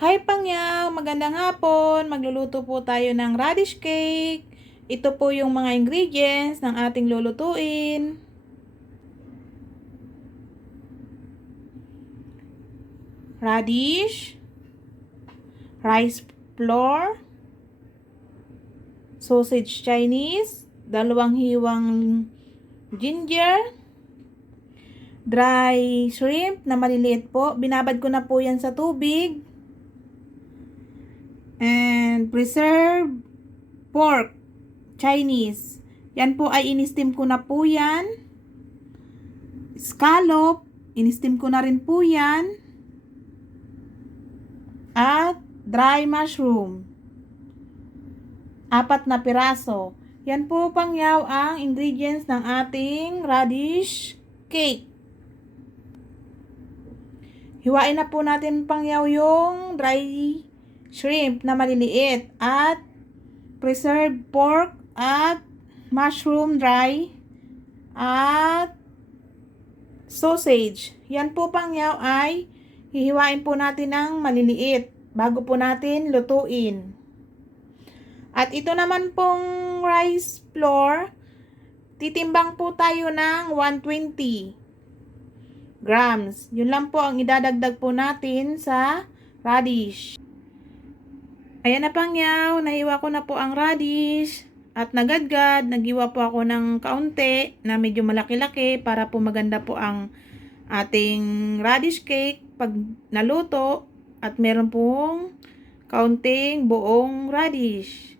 Hi Pangyaw! Magandang hapon! Magluluto po tayo ng radish cake. Ito po yung mga ingredients ng ating lulutuin. Radish, rice flour, sausage Chinese, 2 hiwang ginger, dry shrimp na maliliit po. Binabad ko na po yan sa tubig. And preserved pork Chinese. Yan po ay in-steam ko na po yan. Scallop, in-steam ko na rin po yan. At dry mushroom, 4 na piraso. Yan po Pangyaw ang ingredients ng ating radish cake. Hiwain na po natin Pangyaw yung dry shrimp na maliliit at preserved pork at mushroom dry at sausage. Yan po Pangyaw ay hihiwain po natin ng maliliit bago po natin lutuin. At ito naman pong rice flour, titimbang po tayo ng 120 grams. Yun lang po ang idadagdag po natin sa radish. Ayan na Pangyaw, nahiwa ko na po ang radish at nagadgad. Naghiwa po ako ng kaunti na medyo malaki-laki para po maganda po ang ating radish cake pag naluto at meron pong kaunting buong radish.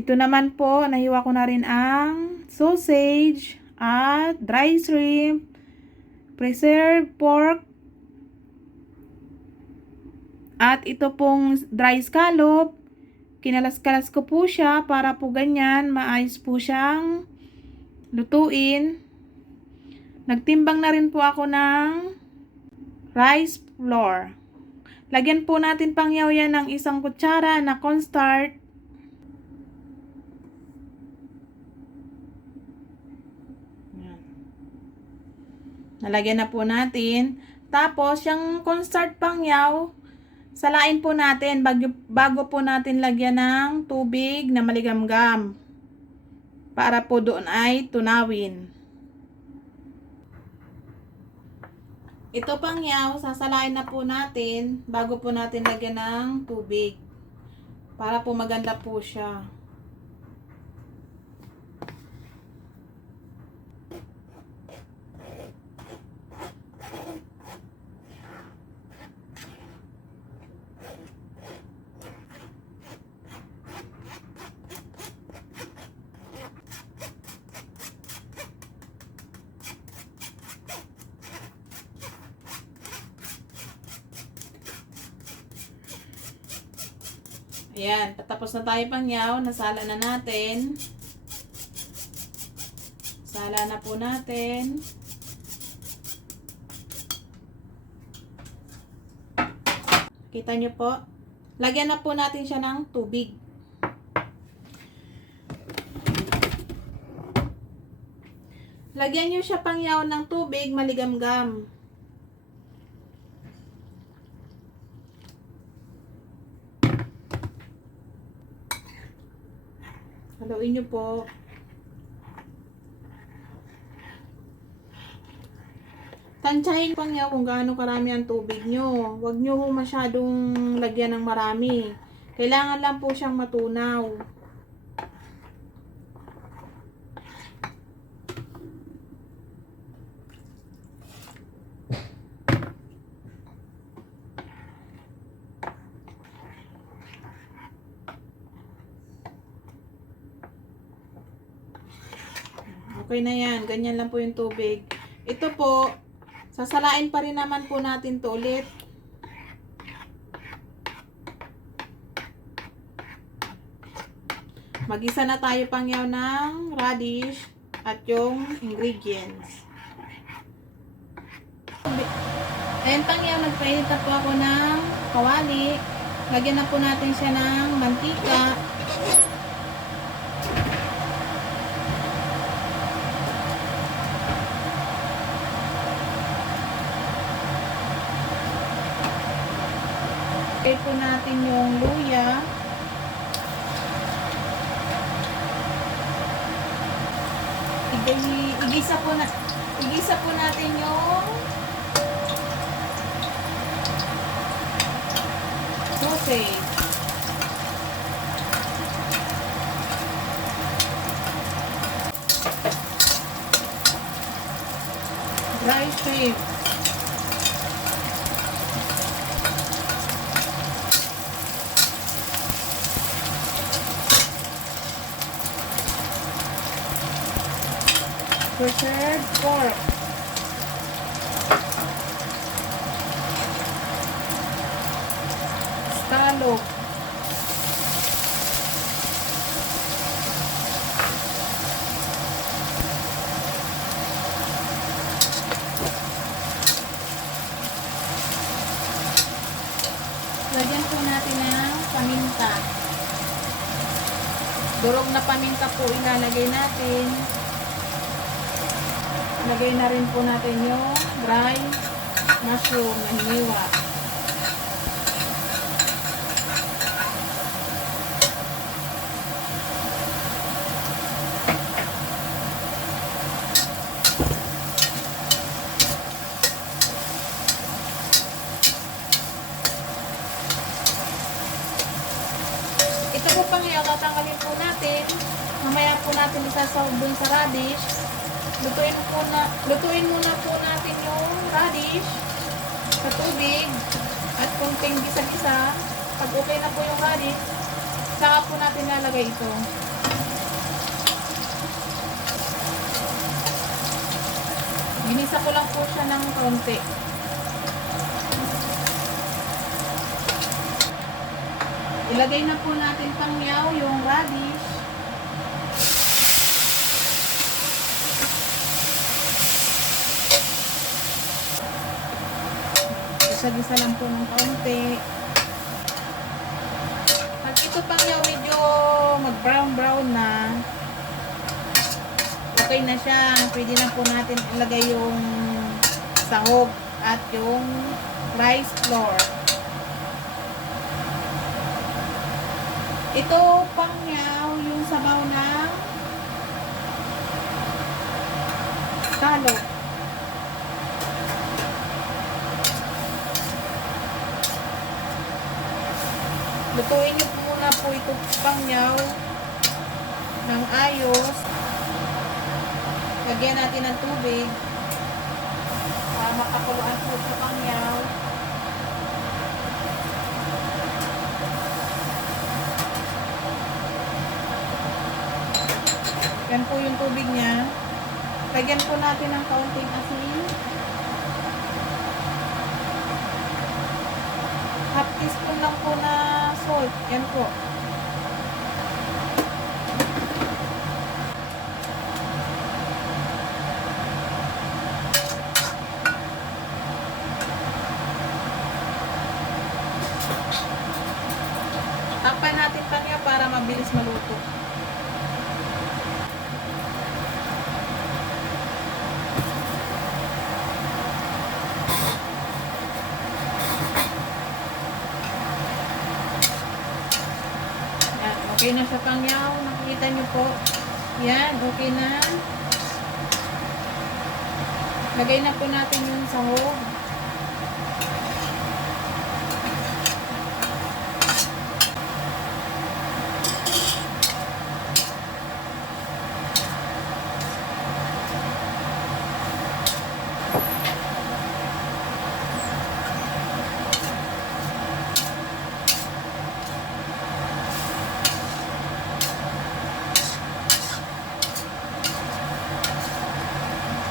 Ito naman po, nahiwa ko na rin ang sausage at dry shrimp, preserved pork, at ito pong dry scallop. Kinalas-kalas ko po siya para po ganyan maayos po siyang lutuin. Nagtimbang na rin po ako ng rice flour. Lagyan po natin Pangyaw yan ng 1 kutsara na cornstarch. Nalagyan na po natin. Tapos, yung cornstarch Pangyaw, salain po natin bago po natin lagyan ng tubig na maligamgam. Para po doon ay tunawin. Ito Pangyaw, sasalain na po natin bago po natin lagyan ng tubig. Para po maganda po siya. Ayan, patapos na tayo Pangyaw, nasala na natin. Sala na po natin. Kita nyo po. Lagyan na po natin siya ng tubig. Lagyan nyo siya Pangyaw ng tubig maligamgam. Haluin nyo po. Tansyahin Pangyaw kung gaano karami ang tubig nyo. Huwag nyo masyadong lagyan ng marami. Kailangan lang po siyang matunaw. Okay na yan. Ganyan lang po yung tubig. Ito po, sasalain pa rin naman po natin to ulit. Mag-isa na tayo Pangyaw ng radish at yung ingredients. Ayan Pangyaw, nagpainit na po ako ng kawali. Lagyan na po natin siya ng mantika. Lagay po natin yung luya. Igisa po natin yung sausage. Dry shrimp. Prepared pork. Scallop. Lagyan po natin ng paminta. Durog na paminta po ilalagay natin. Lagay na rin po natin yung dry mushroom na hiniwa. Ito po pangyaw, tatanggalin po natin. Mamaya po natin isasawag dun sa radish. Lutuin muna po natin yung radish sa tubig at konting gisa-gisa. Pag okay na po yung radish, saka po natin lalagay ito. Ginisa ko lang po siya ng konti. Ilagay na po natin pangyaw yung radish. Gisa-gisa lang po ng kaunti. Pag ito pangyaw medyo mag-brown na, okay na siya. Pwede na po natin ilagay yung sahog at yung rice flour. Ito pangyaw yung sabaw ng scallop. Lutuin niyo muna po ito pangyaw ng ayos. Lagyan natin ng tubig para makakuluan po ito pangyaw. Yan po yung tubig niya. Lagyan po natin ng kaunting asin. Half teaspoon lang po na salt. Yan po. Takpan natin pa niya para mabilis maluto. Okay na siya pangyaw. Nakikita nyo po. Yan, okay na. Lagay na po natin yung sahog.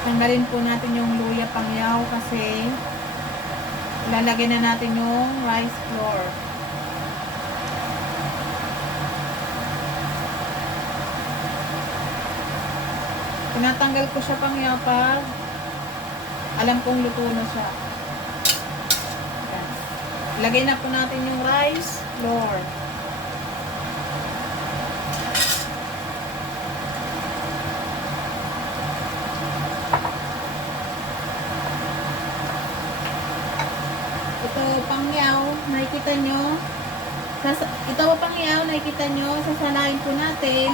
Tanggalin po natin yung luya pangyaw kasi ilalagay na natin yung rice flour. Tinatanggal ko siya pangyaw pag alam kong luto na siya. Yan. Ilagay na po natin yung rice flour. Ito pangyaw, nakikita nyo. Ito po pangyaw, nakikita nyo. Sasalain po natin.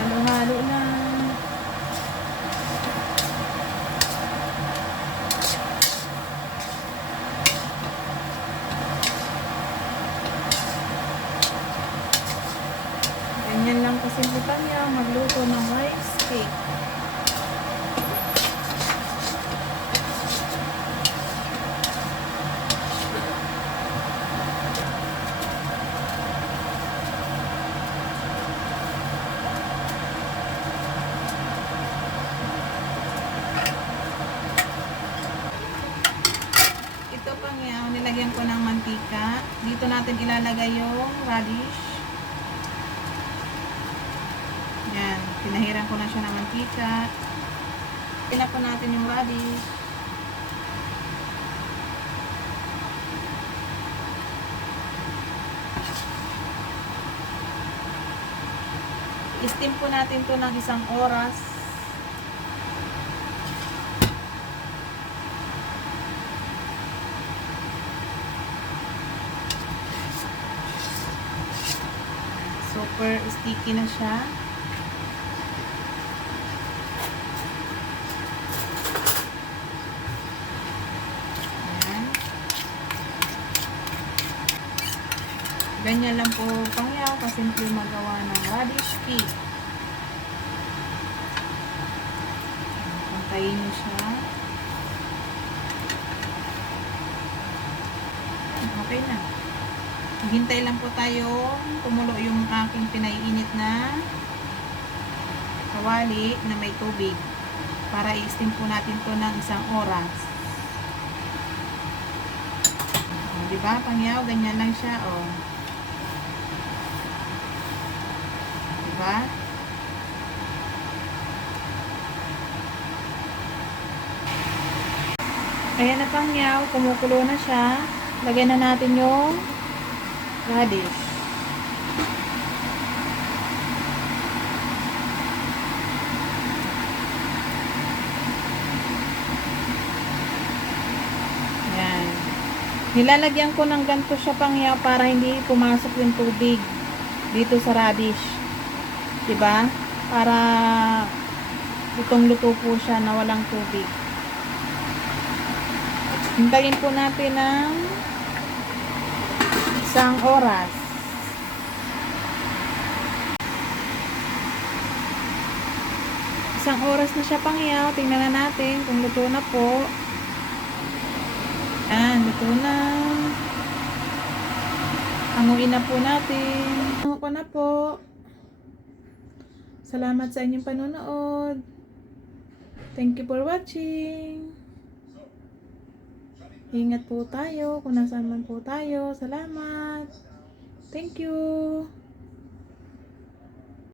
Halo-halo na. Ganyan lang kasimple niya magluto ng rice cake. Ito pangyaw, nilagyan ko ng mantika. Dito natin ilalagay yung radish. Yan, pinahiran ko na siya ng mantika. Pinapon natin yung radish. I-steam po natin to ng 1 oras. Super sticky na siya. Ayan. Ganyan lang po pangyaw, kasimple magawa ng radish cake. Pantayin nyo siya. Okay na. Hintay lang po tayo kumulo yung aking pinaiinit na kawali na may tubig para i-steam po natin to ng 1 oras. Diba pangyaw, ganyan lang siya diba? Ayan na pangyaw, kumukulo na siya. Lagyan na natin yung radish. Yan. Nilalagyan ko ng ganito siya pangyaw para hindi pumasok yung tubig dito sa radish. Diba? Para lutong-luto po siya na walang tubig. Hintayin po natin ng 1 oras. Isang oras na siya pangyaw. Tingnan na natin kung luto na po. Luto na. Hanguin na po natin. Hango ko na po. Salamat sa inyong panonood. Thank you for watching. Ingat po tayo kung nasaan man po tayo. Salamat. Thank you.